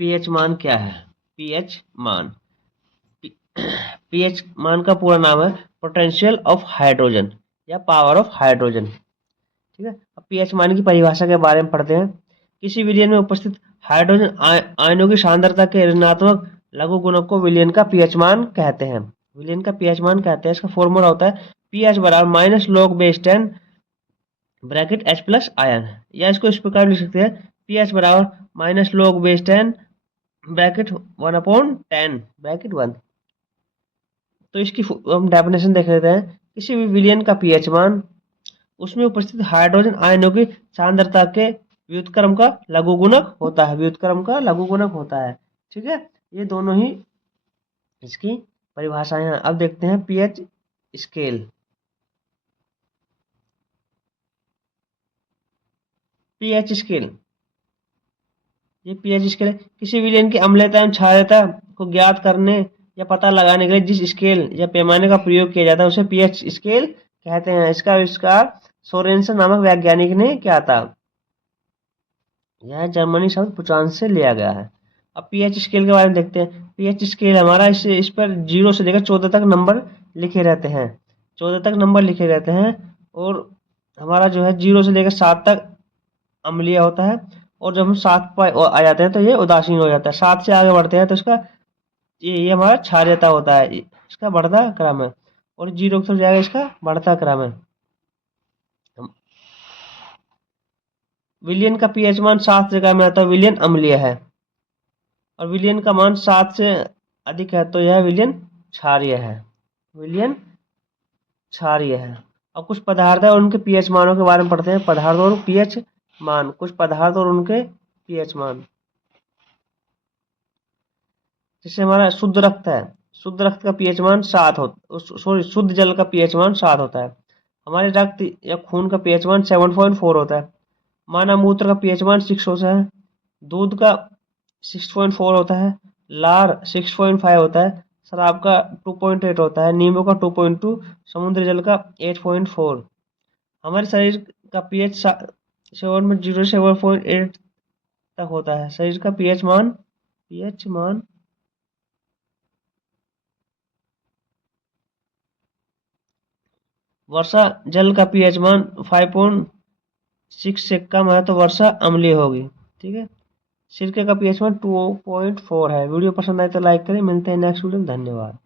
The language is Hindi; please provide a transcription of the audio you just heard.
पीएच मान क्या है? पीएच मान, पीएच मान का पूरा नाम है पोटेंशियल ऑफ हाइड्रोजन या पावर ऑफ हाइड्रोजन। ठीक है, अब पीएच मान की परिभाषा के बारे में पढ़ते हैं। किसी विलयन में उपस्थित हाइड्रोजन आयनों की सांद्रता के ऋणात्मक लघु गुणक को विलयन का पीएच मान कहते हैं। विलयन का पीएच मान कहते हैं। इसका फॉर्मूला होता है पीएच बराबर minus log base 10 bracket H plus ion, या इसको इस प्रकार लिख सकते हैं पीएच बराबर minus log base 10 bracket 1/10 bracket 1। तो इसकी हम डेफिनेशन देख लेते हैं। किसी भी विलयन का पीएच मान उसमें उपस्थित हाइड्रोजन आयनों की सांद्रता के व्युत्क्रम का लघु गुणक होता है। व्युत्क्रम का लघु गुणक होता है। ठीक है, ये दोनों ही इसकी परिभाषाएं हैं। अब देखते हैं पीएच स्केल। पीएच स्केल, ये पीएच स्केल किसी विलयन की अम्लता एवं क्षारीयता को ज्ञात करने या पता लगाने के लिए जिस स्केल या पैमाने का प्रयोग किया जाता है उसे पीएच स्केल कहते हैं। इसका आविष्कार सोरेनसन नामक वैज्ञानिक ने किया था। यह जर्मनी शब्द पुचान से लिया गया है। अब पीएच स्केल के बारे में देखते हैं। पीएच स्केल हमारा इस पर 0 से लेकर 14 तक नंबर लिखे रहते हैं। 14 तक नंबर लिखे रहते हैं। और हमारा जो है 0 से लेकर 7 तक अम्लीय होता है। और जब हम 7 पर आ जाते हैं तो ये उदासीन हो जाता है। 7 से आगे बढ़ते हैं तो इसका ये हमारा क्षारीयता होता है। इसका बढ़ता क्रम है। और 0 की तरफ जाएगा इसका बढ़ता क्रम है। विलयन का पीएच मान 7 जगह में आता है, विलयन अम्लीय है। और विलयन का मान 7 से अधिक है तो यह विलयन क्षारीय है। विलयन क्षारीय है। अब कुछ पदार्थ है और उनके पीएच मानों के बारे में पढ़ते हैं। पदार्थ और पीएच मान। कुछ पदार्थ और उनके पीएच मान। जैसे हमारा शुद्ध रक्त है। शुद्ध रक्त का पीएच मान 7 सॉरी शुद्ध जल का पीएच मान 7 होता है। हमारे रक्त या खून का पीएच मान 7.4 होता है। मानव मूत्र का पीएच मान 6 होता है। दूध का 6.4 होता है। लार 6.5 होता है। शराब का 2.8 होता है। नींबू का 2.2, समुद्री जल का 8.4। हमारे शरीर का पीएच 7.8 तक होता है। शरीर का पीएच मान वर्षा जल का पीएच मान 5.6 से कम है तो वर्षा अम्लीय होगी। ठीक है, सिरके का पीएच मान 2.4 है। वीडियो पसंद आए तो लाइक करें। मिलते हैं नेक्स्ट वीडियो में। धन्यवाद।